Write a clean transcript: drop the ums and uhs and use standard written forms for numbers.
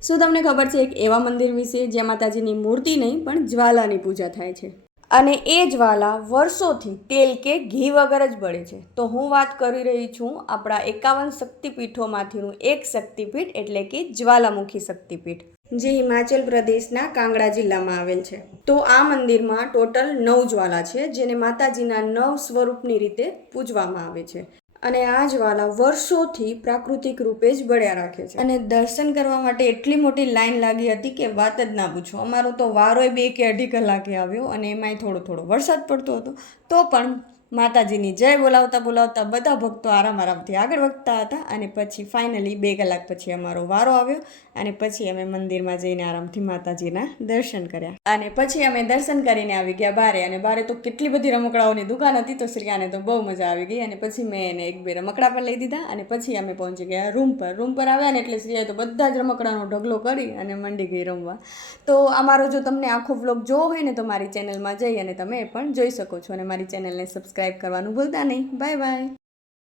શું તમને ખબર છે એક એવા મંદિર વિશે જ્યાં માતાજીની મૂર્તિ નહીં પણ જ્વાલાની પૂજા થાય છે અને એ જ્વાલા વર્ષોથી તેલ કે ઘી વગર જ બળે છે? તો હું વાત કરી રહી છું આપણા 51 શક્તિપીઠોમાંથીનું એક શક્તિપીઠ એટલે કે જ્વાલામુખી શક્તિપીઠ, જે હિમાચલ પ્રદેશના કાંગડા જિલ્લામાં આવેલ છે. તો આ મંદિરમાં ટોટલ 9 જ્વાલા છે, જેને માતાજીના 9 સ્વરૂપની રીતે પૂજવામાં આવે છે. અને આ જ્વાલા વર્ષોથી પ્રાકૃતિક રૂપે જ બળ્યા રાખે છે. અને દર્શન કરવા માટે એટલી મોટી લાઈન લાગી હતી કે વાત જ ના પૂછો. અમારો તો વારોય 2 કે 2.5 કલાકે આવ્યો અને એમાંય થોડો વરસાદ પડતો હતો. તો પણ માતાજીની જય બોલાવતા બોલાવતા બધા ભક્તો આરામથી આગળ વધતા હતા. અને પછી ફાઇનલી 2 કલાક પછી અમારો વારો આવ્યો અને પછી અમે મંદિરમાં જઈને આરામથી માતાજીના દર્શન કર્યા. અને પછી અમે દર્શન કરીને આવી ગયા બારે. અને બારે તો કેટલી બધી રમકડાઓની દુકાન હતી, તો શ્રેયાને તો બહુ મજા આવી ગઈ. અને પછી મેં એને 1-2 રમકડા પણ લઈ દીધા અને પછી અમે પહોંચી ગયા રૂમ પર આવ્યા ને એટલે શ્રેયાએ તો બધા જ રમકડાનો ઢગલો કરી અને મંડી ગઈ રમવા. તો અમારો જો તમને આખો વ્લોગ જોવો હોય ને તો મારી ચેનલમાં જઈ અને તમે એ પણ જોઈ શકો છો. અને મારી ચેનલને સબસ્ક્રાઈબ કરવાનું ભૂલતા નહીં. Bye bye.